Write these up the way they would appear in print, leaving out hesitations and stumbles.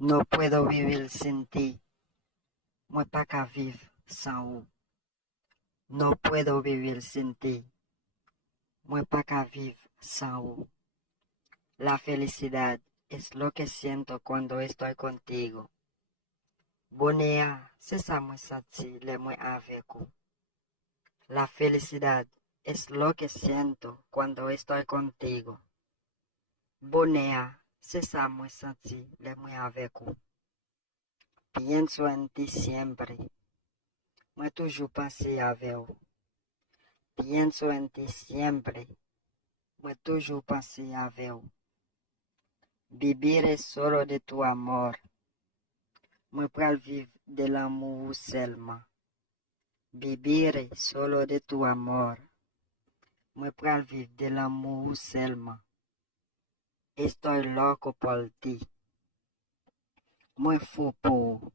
No puedo vivir sin ti, moi pas qu'à vivre sans vous. No puedo vivir sin ti, moi pas qu'à vivre sans vous. La felicidad es lo que siento cuando estoy contigo. Bonheur, c'est ça moi senti le moi avec vous. La felicidad es lo que siento cuando estoy contigo. Bonheur, c'est ça moi senti le moi avec vous. Pienso en ti siempre. Moi toujours pensé avec vous. Pienso en ti siempre. Moi toujours pensé avec vous. Vivir solo de tu amor. Moi pral vivre de l'amour seulement. Vivir solo de tu amor. Moi pral vivre de l'amour seulement. Estoy loco por ti. Moi fou por.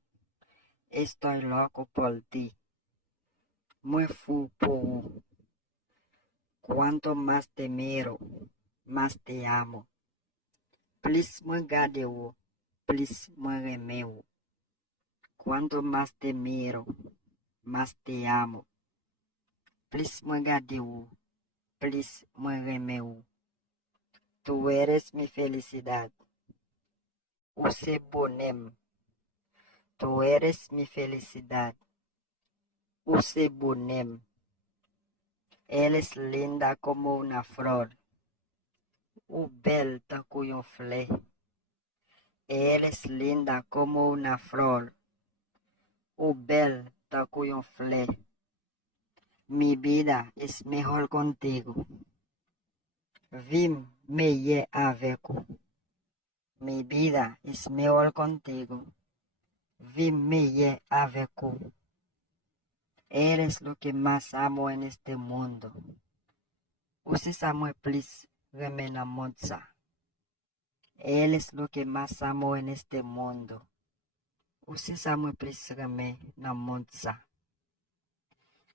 Estoy loco por ti. Moi fou por. Cuanto más te miro, más te amo. Plus moi gade wo, plus moi reme wo. Cuanto más te miro, más te amo. Plus moi gade wo, plus moi reme wo. Tú eres mi felicidad. Use bonem. Tú eres mi felicidad. Use bonem. Ela es linda como una flor. Belle tanto un flor. Ela es linda como una flor. Belle tanto un flor. Mi vida es mejor contigo. Vim meye avec vous. Mi vida es mejor contigo. Vim meye avec vous. Eres lo que más amo en este mundo. Usted sabe plus remena monza. Él es lo que más amo en este mundo. Usted sabe plus remena monza.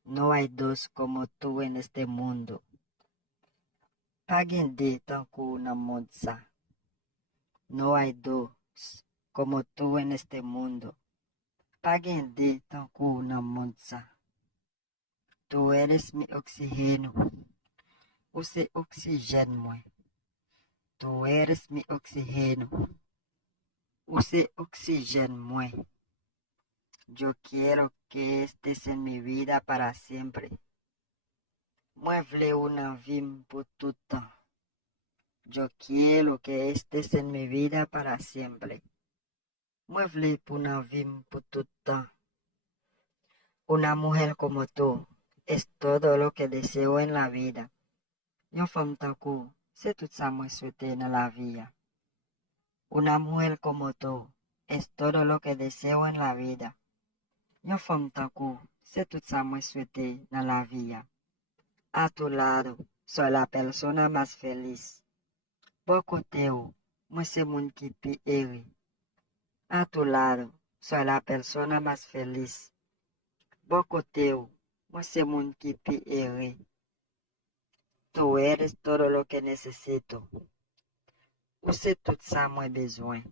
No hay dos como tú en este mundo. Paguen de tanco una monza. No hay dos como tú en este mundo. Paguen de tanco una monza. Tú eres mi oxígeno. Usted oxigena. Tú eres mi oxígeno. Use oxígeno. Yo quiero que estés en mi vida para siempre. Mueble una vim por tu temps. Yo quiero que estés en mi vida para siempre. Mueble una vim por tu temps. Una mujer como tú es todo lo que deseo en la vida. Yo femme taku, c'est tout ça moi souhaité en la vida. Una mujer como tú es todo lo que deseo en la vida. Yo femme taku, c'est tout ça moi souhaité en la vida. A tu lado, soy la persona más feliz. Por coteo, moi c'est mon qui pi eri. A tu lado, soy la persona más feliz. Por coteo, moi c'est mon qui pi eri. Tú eres todo lo que necesito. Use tout ça moi besoin.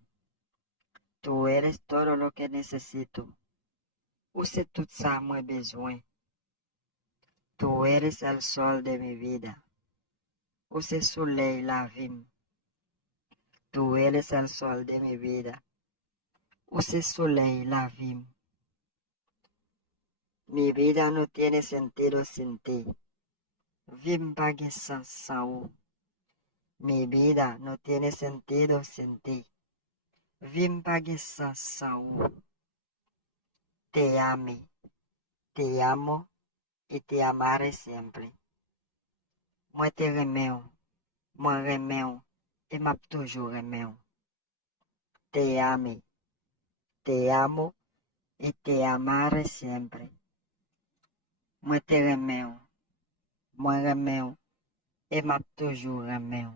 Tú eres todo lo que necesito. Use tout ça moi besoin. Tú eres el sol de mi vida. Use soleil la vie. Tú eres el sol de mi vida. Use soleil la vie. Mi vida no tiene sentido sin ti. Vim pague sans vous. Mi vida no tiene sentido sin ti. Vim pague sans vous. Te ame, te amo y te amaré siempre. Moi te remeo, moi remeo et m'a toujours remeo. Te ame, te amo y te amaré siempre. Moi te remeo, moi remeo et m'a toujours remeo.